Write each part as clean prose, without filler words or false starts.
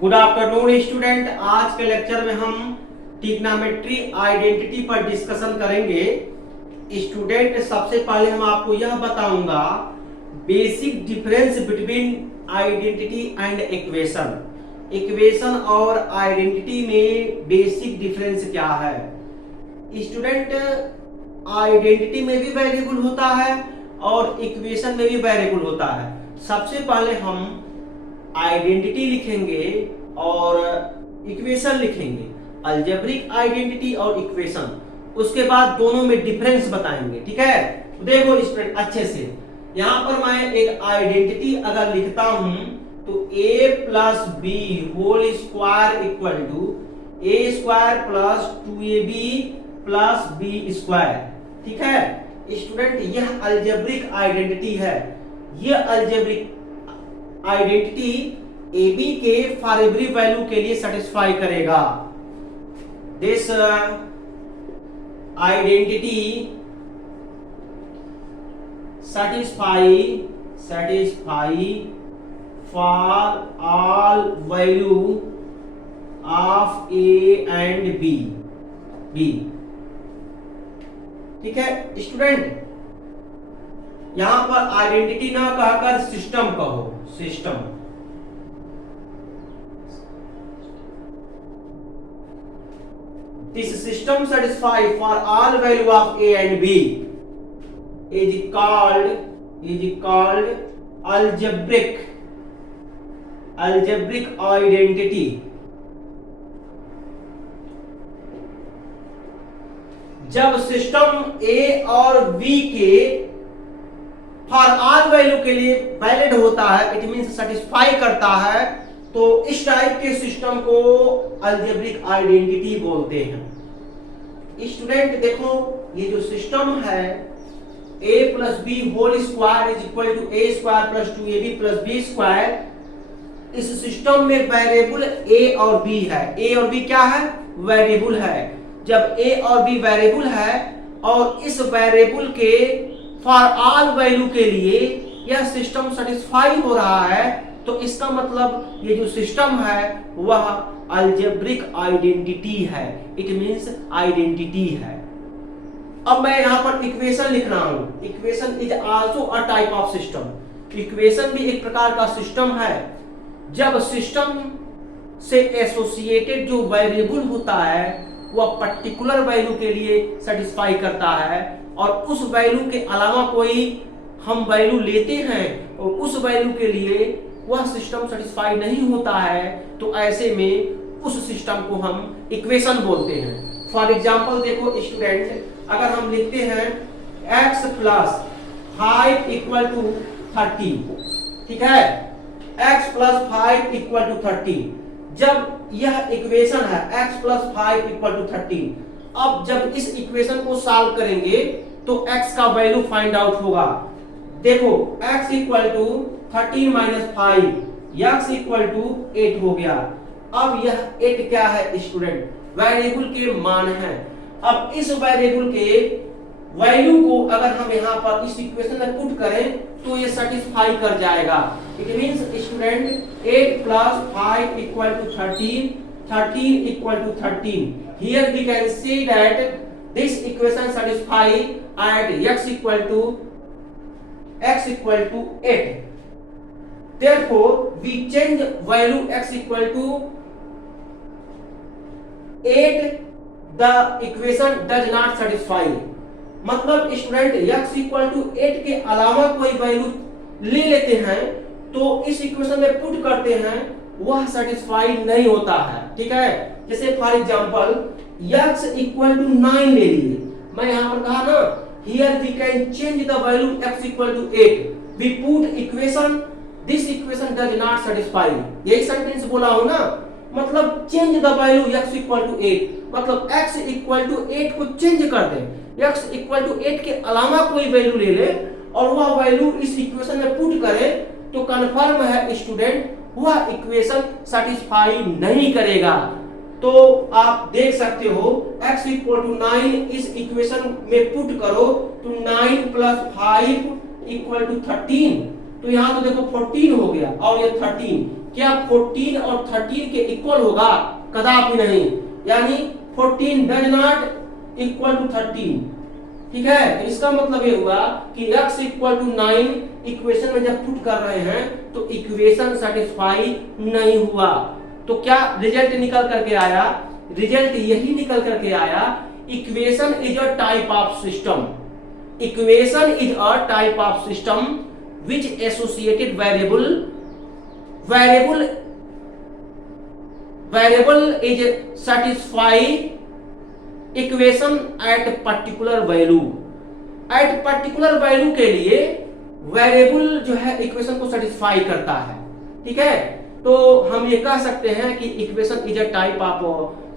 Good afternoon student. आज के lecture में हम ट्रिग्नोमेट्री आइडेंटिटी पर डिस्कशन करेंगे। स्टूडेंट, सबसे पहले हम आपको यह बताऊंगा basic difference between identity and equation. Equation और आइडेंटिटी में बेसिक डिफरेंस क्या है। स्टूडेंट, आइडेंटिटी में भी वेरिएबल होता है और इक्वेशन में भी वेरिएबल होता है। सबसे पहले हम आइडेंटिटी लिखेंगे और इक्वेशन लिखेंगे, अलजेब्रिक आइडेंटिटी और इक्वेशन। उसके बाद दोनों में डिफरेंस बताएंगे। ठीक है, देखो स्टूडेंट अच्छे से, यहां पर मैं एक आइडेंटिटी अगर लिखता हूं तो a plus b whole square equal to a square plus 2ab plus b square. ठीक है स्टूडेंट, यह अलजेब्रिक आइडेंटिटी है। यह अलजेब्रिक आइडेंटिटी ए बी के फॉर एवरी वैल्यू के लिए सेटिस्फाई करेगा। This identity satisfy for all value of a and b। ठीक है स्टूडेंट, यहां पर आइडेंटिटी ना कहकर सिस्टम कहो। System this system satisfy for all value of a and b is called algebraic identity। जब सिस्टम a और b के फॉर ऑल वैल्यू के लिए वैलिड होता है, इट मींस सेटिस्फाई करता है, तो इस टाइप के सिस्टम को अलजेब्रिक आइडेंटिटी बोलते हैं। स्टूडेंट देखो, ये जो सिस्टम है a plus b whole square is equal to a square plus 2ab plus b square, इस सिस्टम में वेरिएबल a और b है। a और b क्या है? वेरिएबल है। जब a और b वेरिएबल है और इस वेरिएबल के फॉर ऑल वैल्यू के लिए यह सिस्टम सेटिस्फाई हो रहा है, तो इसका मतलब ये जो सिस्टम है वह अलजेब्रिक आइडेंटिटी है। इट मींस आइडेंटिटी है। अब मैं यहां पर इक्वेशन लिख रहा हूं। Equation is also a type of system. Equation भी एक प्रकार का सिस्टम है। जब सिस्टम से एसोसिएटेड जो वेरिएबल होता है वह पर्टिकुलर वैल्यू के लिए सेटिस्फाई करता है और उस वैल्यू के अलावा कोई हम वैल्यू लेते हैं और उस वैल्यू के लिए वह सिस्टम सेटिस्फाई नहीं होता है, तो ऐसे में उस सिस्टम को हम इक्वेशन बोलते हैं। फॉर एग्जांपल देखो स्टूडेंट, अगर हम लिखते हैं x प्लस 5 इक्वल टू 30। ठीक है, x प्लस 5 इक्वल टू 30। जब यह इक्वेशन है x प्लस 5 इक्वल टू 30, अब जब इस इक्वेशन को सॉल्व करेंगे तो x का वैल्यू फाइंड आउट होगा। देखो x equal to 13 minus 5, x equal to 8 हो गया। अब यह 8 क्या है स्टूडेंट? वेरिएबल के मान है। अब इस वेरिएबल के वैल्यू को अगर हम यहाँ पर इस इक्वेशन में पुट करें तो ये सेटिस्फाई कर जाएगा। It means student 8 plus 5 equal to 13, 13 equal to 13। Here we can see that this equation satisfy at x equal to 8. Therefore, we change value x equal to 8. The equation does not satisfy। मतलब student x equal to 8 के अलावा कोई value ले लेते हैं तो इस equation में पुट करते हैं, वह सेटिस्फाई नहीं होता है। ठीक है, जैसे for example x equal to 9 ले लिए। मैं यहां पर कहा ना, here we can change the value x equal to 8। We put equation, this equation does not satisfy. यही सेंटेंस बोला हूं ना, मतलब change the value x equal to 8, मतलब x इक्वल टू 8 को चेंज कर दें। x इक्वल टू 8 के अलावा कोई वैल्यू ले ले और वह वैल्यू इस इक्वेशन में पुट करें तो कंफर्म है स्टूडेंट वह इक्वेशन सेटिस्फाई नहीं करेगा। तो आप देख सकते हो x इक्वल टू 9 इस इक्वेशन में पुट करो तो 9 प्लस 5 इक्वल टू 13, तो यहाँ तो देखो 14 हो गया और ये 13, क्या 14 और 13 के इक्वल होगा? कदापि नहीं, यानी 14 डज नॉट इक्वल टू 13। ठीक है, तो इसका मतलब ये हुआ कि x इक्वल टू 9 इक्वेशन में जब पुट कर रहे हैं तो इक्वेशन सेटिस्फाई नहीं हुआ। तो क्या रिजल्ट निकल करके आया? रिजल्ट यही निकल करके आया, equation is a type of system. Equation is a type of system which associated variable is satisfy equation at particular value। at particular value के लिए वेरिएबल जो है इक्वेशन को सेटिस्फाई करता है। ठीक है, तो हम ये कह सकते हैं कि equation is a type of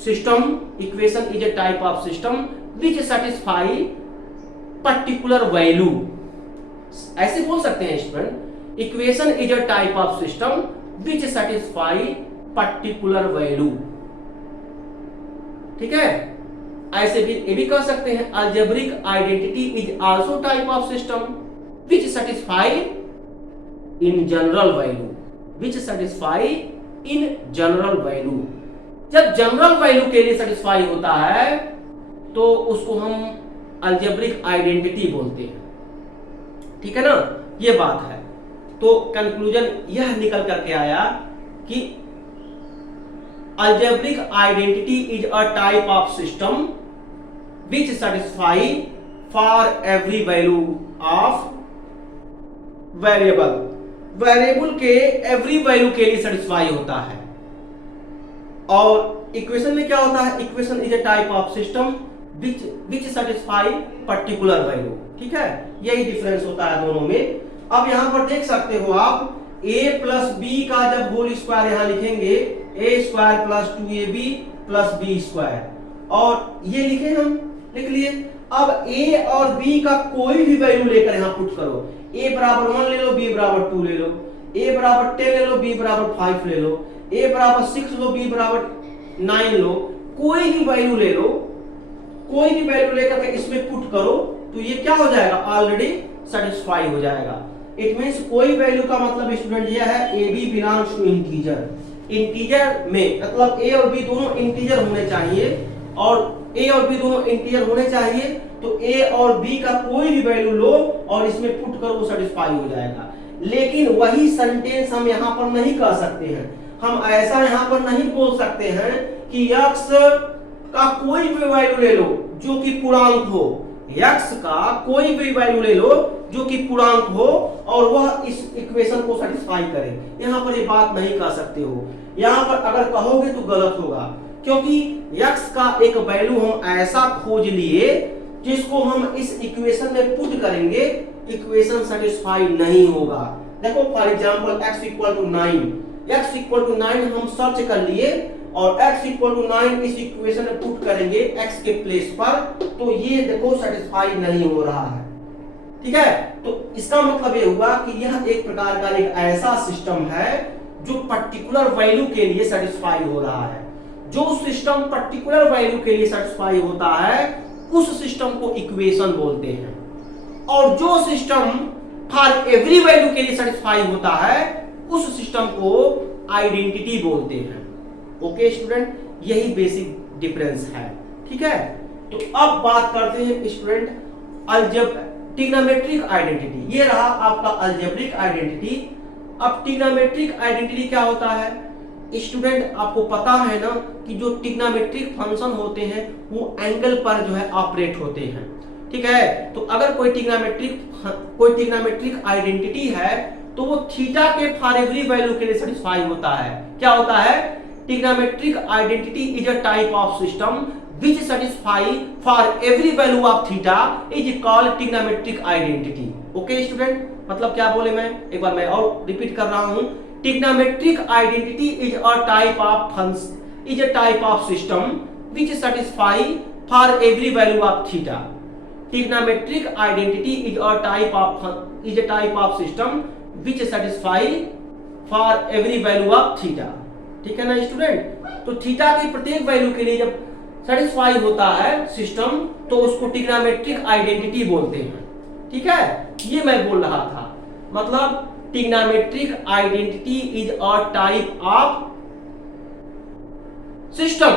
system, equation is a type of system which satisfy particular value। ऐसे बोल सकते हैं student, equation is a type of system which satisfy particular value. ठीक है, ऐसे भी ये भी कह सकते हैं, algebraic identity is also type of system which satisfy in general value, which satisfy in general value. जब जनरल वैल्यू के लिए सेटिस्फाई होता है तो उसको हम अलजेब्रिक आइडेंटिटी बोलते हैं। ठीक है ना, ये बात है। तो कंक्लूजन यह निकल करके आया कि algebraic identity is a type of system which satisfy for every value of variable. Variable के एवरी वैल्यू के लिए सेटिस्फाई होता है। और इक्वेशन में क्या होता है? Equation is a type of system which satisfy particular value. ठीक है, यही डिफरेंस होता है दोनों में। अब यहां पर देख सकते हो आप, a प्लस बी का जब होल स्क्वायर यहां लिखेंगे, a square plus 2ab plus b square, और ये लिखे हम, लिख लिए। अब a और b का कोई भी वैल्यू लेकर यहां पुट करो, a बराबर 1 ले लो, b बराबर 2 ले लो, a बराबर 10 ले लो, b बराबर 5 ले लो, a बराबर 6 लो, b बराबर 9 लो, कोई भी वैल्यू ले लो, कोई भी वैल्यू लेकर के इसमें पुट करो तो ये क्या हो जाएगा? ऑलरेडी सेटिस्फाई हो जाएगा। इट मींस कोई वैल्यू का मतलब स्टूडेंट ये है, a b belongs to integer. Integer में मतलब ए और बी दोनों इंटीजर होने चाहिए, और ए और बी दोनों इंटीजर होने चाहिए। तो ए और बी का कोई भी वैल्यू लो और इसमें पुट करो, वो सेटिस्फाई हो जाएगा। लेकिन वही सेंटेंस हम यहाँ पर नहीं कह सकते हैं। हम ऐसा यहाँ पर नहीं बोल सकते हैं कि x का कोई भी वैल्यू ले लो जो कि पूर्णांक हो, x का कोई भी वैल्यू ले लो जो कि पूर्णांक हो और वह इस इक्वेशन को सेटिस्फाई करे। यहां पर ये बात नहीं कह सकते हो। यहां पर अगर कहोगे तो गलत होगा, क्योंकि x का एक वैल्यू हम ऐसा खोज लिए जिसको हम इस इक्वेशन में पुट करेंगे, इक्वेशन सेटिस्फाई नहीं होगा। देखो for example x equal to 9, x equal to 9 हम सर्च कर लिए और x इक्वल टू 9 इस इक्वेशन में पुट करेंगे x के प्लेस पर, तो ये देखो सेटिस्फाई नहीं हो रहा है। ठीक है, तो इसका मतलब ये हुआ कि यह एक प्रकार का एक ऐसा सिस्टम है जो पर्टिकुलर वैल्यू के लिए सेटिस्फाई हो रहा है। जो सिस्टम पर्टिकुलर वैल्यू के लिए सेटिस्फाई होता है उस सिस्टम को इक्वेशन बोलते हैं, और जो सिस्टम फॉर एवरी वैल्यू के लिए सेटिस्फाई होता है उस सिस्टम को आइडेंटिटी बोलते हैं। ओके स्टूडेंट, यही बेसिक डिफरेंस है। ठीक है, तो अब बात करते हैं स्टूडेंट ट्रिग्नोमेट्रिक आइडेंटिटी। ये रहा आपका अलजेब्रिक आइडेंटिटी। अब ट्रिग्नोमेट्रिक आइडेंटिटी क्या होता है स्टूडेंट? आपको पता है ना कि जो ट्रिग्नोमेट्रिक फंक्शन होते हैं वो एंगल पर जो है ऑपरेट होते हैं। ठीक है, तो अगर कोई ट्रिग्नोमेट्रिक आइडेंटिटी है तो वो थीटा के फॉर एवरी वैल्यू के लिए सेटिस्फाई होता है। क्या होता है? Trigonometric identity is a type of system which satisfy for every value of theta is called trigonometric identity। Okay student, मतलब क्या बोले मैं, एक बार मैं और रिपीट कर रहा हूं। trigonometric identity is a type of system which satisfy for every value of theta। trigonometric identity is a type of system which satisfy for every value of theta। ठीक है ना स्टूडेंट? तो थीटा की प्रत्येक value के लिए जब satisfy होता है सिस्टम तो उसको ट्रिग्नोमेट्रिक आइडेंटिटी बोलते हैं। ठीक है, ये मैं बोल रहा था। मतलब trigonometric identity is a type of system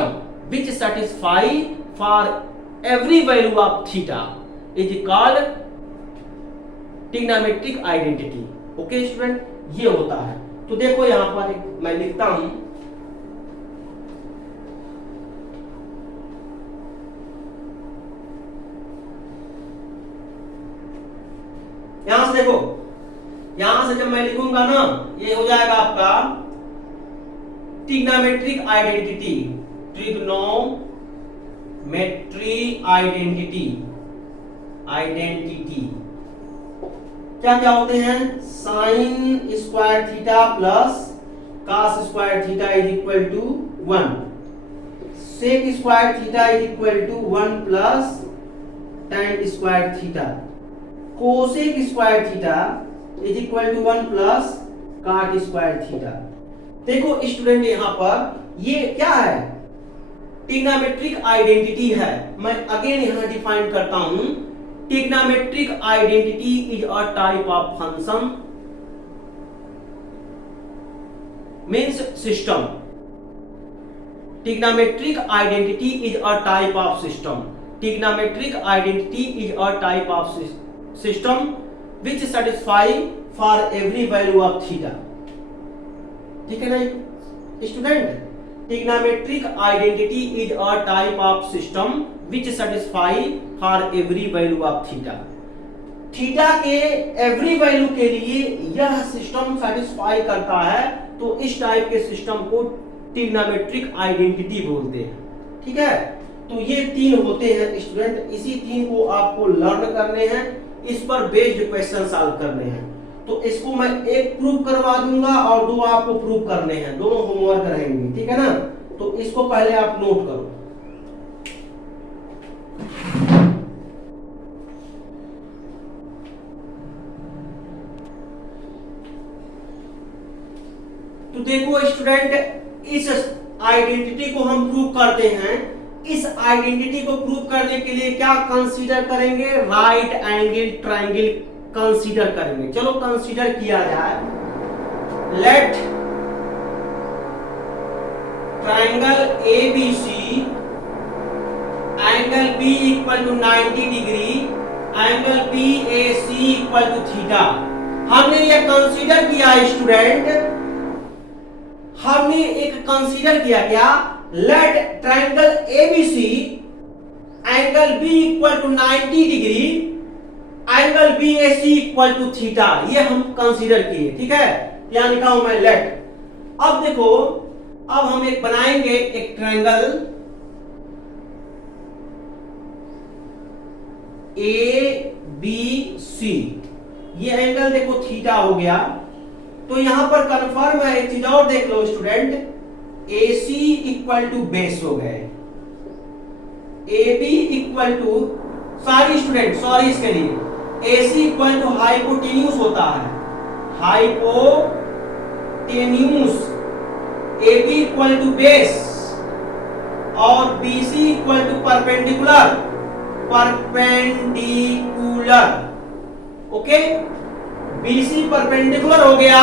which satisfy for every value of theta is called trigonometric identity. Okay student, ये होता है. तो देखो यहां पर मैं लिखता हूं, यहां से देखो, यहां से जब मैं लिखूंगा ना, ये हो जाएगा आपका ट्रिग्नोमेट्रिक आइडेंटिटी. Trigonometry identity. क्या क्या होते हैं? Sine square theta plus cos square theta is equal to 1. Sec square theta is equal to 1 plus tan square theta. Cosec square theta is equal to 1 plus cot square theta. देखो student, यहां पर ये क्या है? Trigonometric identity है. मैं again यहां define करता हूं. Trigonometric identity is a type of function means system. Trigonometric identity is a type of system. Trigonometric identity is a type of system which satisfy for every value of theta. ठीक है ना student? Trigonometric identity is a type of system which satisfy for every value of theta. Theta के every value के लिए यह system satisfy करता है, तो इस टाइप के सिस्टम को ट्रिग्नोमेट्रिक आइडेंटिटी बोलते हैं. ठीक है, तो ये तीन होते हैं स्टूडेंट. इसी तीन को आपको लर्न करने हैं, इस पर बेस्ड क्वेश्चन सॉल्व करने हैं. तो इसको मैं एक प्रूव करवा दूंगा और 2 आपको प्रूव करने हैं. दोनों होमवर्क रहेंगे. ठीक है ना? तो इसको पहले आप नोट करो. तो देखो स्टूडेंट, इस आइडेंटिटी को हम प्रूव करते हैं. इस आइडेंटिटी को प्रूव करने के लिए क्या कंसीडर करेंगे? राइट एंगल ट्रायंगल कंसीडर करेंगे. चलो कंसीडर किया जाए. Let triangle ABC angle B equal to 90 degree, angle BAC equal to theta. हमने ये कंसीडर किया स्टूडेंट, हमने एक कंसीडर किया क्या? Let triangle ABC angle B equal to 90 degree, angle BAC equal to theta. ये हम कंसीडर किए. ठीक है, यहां लिखा हूं मैं लेट. अब देखो, अब हम एक बनाएंगे एक ट्रायंगल ABC. ये एंगल देखो थीटा हो गया. तो यहां पर कंफर्म है, एक चीज और देख लो student, AC equal to base हो गए, AB equal to, sorry student, sorry इसके लिए, AC इक्वल टू हाइपोटेन्यूज होता है, hypotenuse, AB equal to base और BC equal to perpendicular, perpendicular. Okay, BC perpendicular हो गया,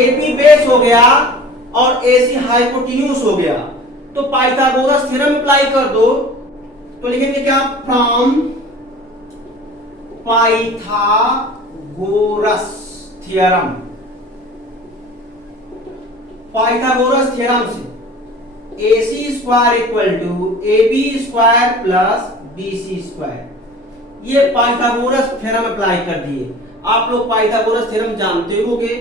AB बेस हो गया और AC हाइपोटेन्यूज हो गया. तो पाइथागोरस थ्योरम अप्लाई कर दो. तो लिखेंगे क्या? From Pythagoras theorem. Pythagoras theorem से AC square equal to AB square plus BC square. ये पाइथागोरस थ्योरम अप्लाई कर दिए. आप लोग पाइथागोरस थ्योरम जानते होंगे,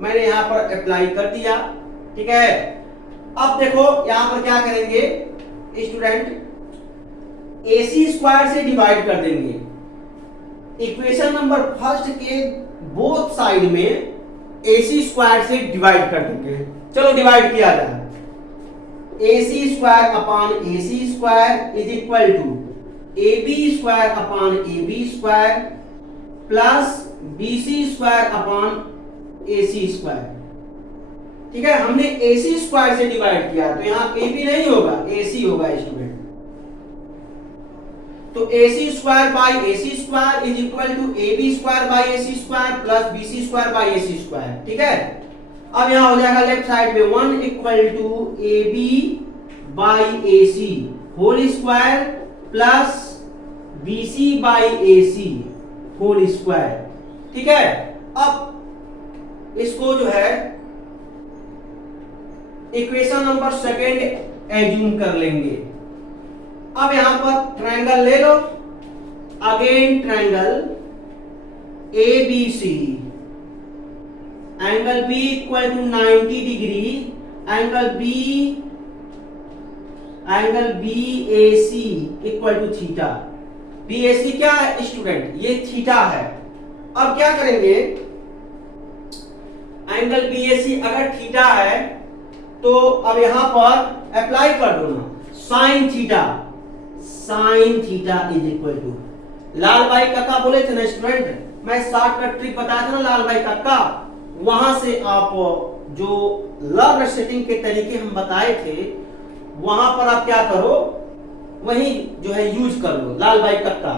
मैंने यहां पर अप्लाई कर दिया. ठीक है, अब देखो यहां पर क्या करेंगे स्टूडेंट, AC स्क्वायर से डिवाइड कर देंगे. इक्वेशन नंबर फर्स्ट के बोथ साइड में AC स्क्वायर से डिवाइड कर देंगे. चलो डिवाइड किया जाए. AC square upon AC square is equal to AB square upon AB square plus BC square upon AC square. ठीक है, हमने AC स्क्वायर से डिवाइड किया, तो यहां AB नहीं होगा, AC होगा स्टूडेंट. तो तो AC square by AC square is equal to AB square by AC square plus BC square by AC square, ठीक है। अब यहां हो जाएगा लेफ्ट साइड में 1 equal to AB by AC whole square plus BC by AC whole square, ठीक है। अब इसको जो है इक्वेशन नंबर सेकेंड एज्यूम कर लेंगे। अब यहां पर ट्रायंगल ले लो, again triangle ABC, angle B equal to 90 degree, angle BAC equal to theta. BAC क्या है स्टूडेंट? ये थीटा है। अब क्या करेंगे, एंगल BAC अगर थीटा है तो अब यहां पर अप्लाई कर दो ना, sine theta is equal to, लाल भाई काका बोले थे ना स्टूडेंट, मैं शॉर्टकट ट्रिक बताया था ना लाल भाई काका, वहां से आप जो लर्न सेटिंग के तरीके हम बताए थे वहां पर आप क्या करो, वही जो है यूज कर लो लाल भाई काका,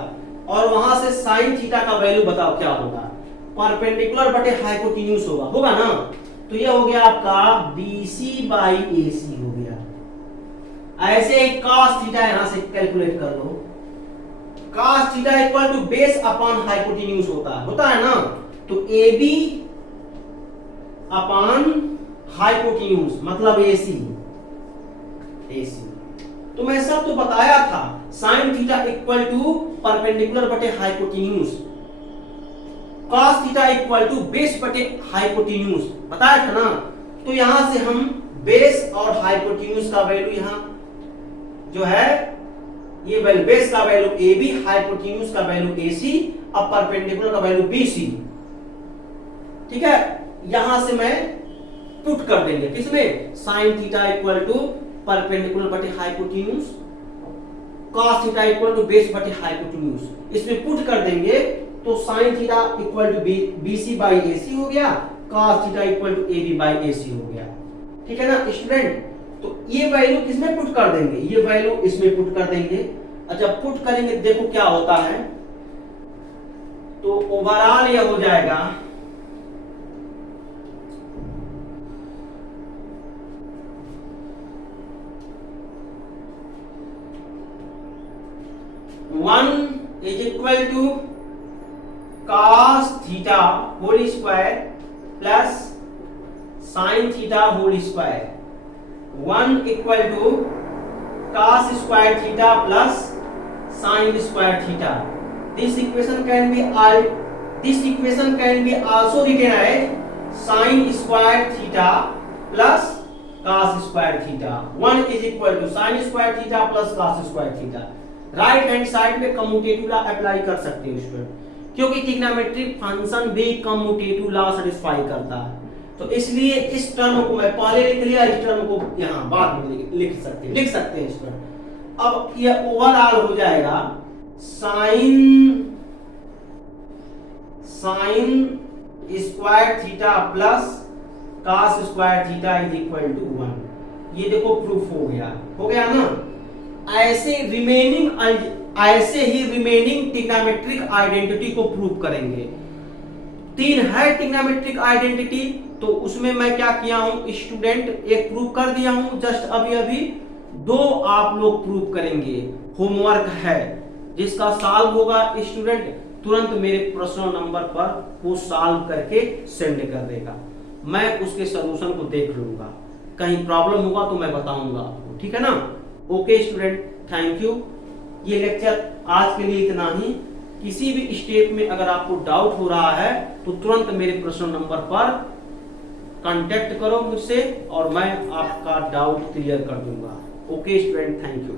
और वहां से साइन थीटा का वैल्यू बताओ क्या होगा, परपेंडिकुलर बटे हाइपोटेन्यूज होगा ना। तो ये हो गया आपका BC बाई AC हो गया। ऐसे ही cos थीटा यहां से कैलकुलेट कर लो, cos theta equal to base upon hypotenuse होता है ना। तो AB अपॉन हाइपोटेन्यूज मतलब AC। तो मैं सब तो बताया था, sine theta equal to perpendicular बटे hypotenuse, cos theta equal to base बटे हाइपोटेन्यूज बताया था ना। तो यहां से हम बेस और हाइपोटेन्यूज का वैल्यू यहां जो है, ये वैल्यू बेस का वैल्यू AB, हाइपोटेन्यूज का वैल्यू AC, अब परपेंडिकुलर का वैल्यू BC, ठीक है। यहां से मैं पुट कर देंगे किसमें, sine theta equal to perpendicular बटे hypotenuse, cos theta equal to base बटे हाइपोटेन्यूज, इसमें पुट कर देंगे तो sine theta equal to BC by AC हो गया, cos theta equal to AB by AC हो गया, ठीक है ना स्टूडेंट। तो ये वैल्यू किसमें पुट कर देंगे, ये वैल्यू इसमें पुट कर देंगे। अच्छा पुट करेंगे, देखो क्या होता है, तो ओवरऑल ये हो जाएगा one is equal to cos theta whole square plus sine theta whole square, 1 equal to cos square theta plus sine square theta. This equation can be also written as sin square theta plus cos square theta. 1 is equal to sin square theta plus cos square theta. Right hand side में commutative law apply कर सकते हो student, क्योंकि trigonometric function भी commutative law satisfy करता है। तो इसलिए इस टर्म को मैं पहले लिख लिया, इस टर्म को यहां बाद में लिख सकते हैं स्टूडेंट। अब ये ओवरऑल हो जाएगा sine square theta plus cos square theta is equal to 1। ये देखो प्रूफ हो गया ना। ऐसे ही रिमेनिंग ट्रिग्नोमेट्रिक आइडेंटिटी को प्रूव करेंगे। 3 है ट्रिग्नोमेट्रिक आइडेंटिटी, तो उसमें मैं क्या किया हूं स्टूडेंट, एक प्रूव कर दिया हूं जस्ट अभी 2 आप लोग प्रूव करेंगे। होमवर्क है, जिसका सॉल्व होगा स्टूडेंट तुरंत मेरे पर्सनल नंबर पर वो सॉल्व करके सेंड कर देगा, मैं उसके सॉल्यूशन को देख लूंगा, कहीं प्रॉब्लम होगा तो मैं बताऊंगा आपको, ठीक है ना। Okay student, thank you. ये लेक्चर आज के लिए इतना ही। किसी भी स्टेप में अगर आपको डाउट हो रहा है तो तुरंत मेरे पर्सनल नंबर पर कांटेक्ट करो मुझसे और मैं आपका डाउट क्लियर कर दूंगा। Okay student, thank you.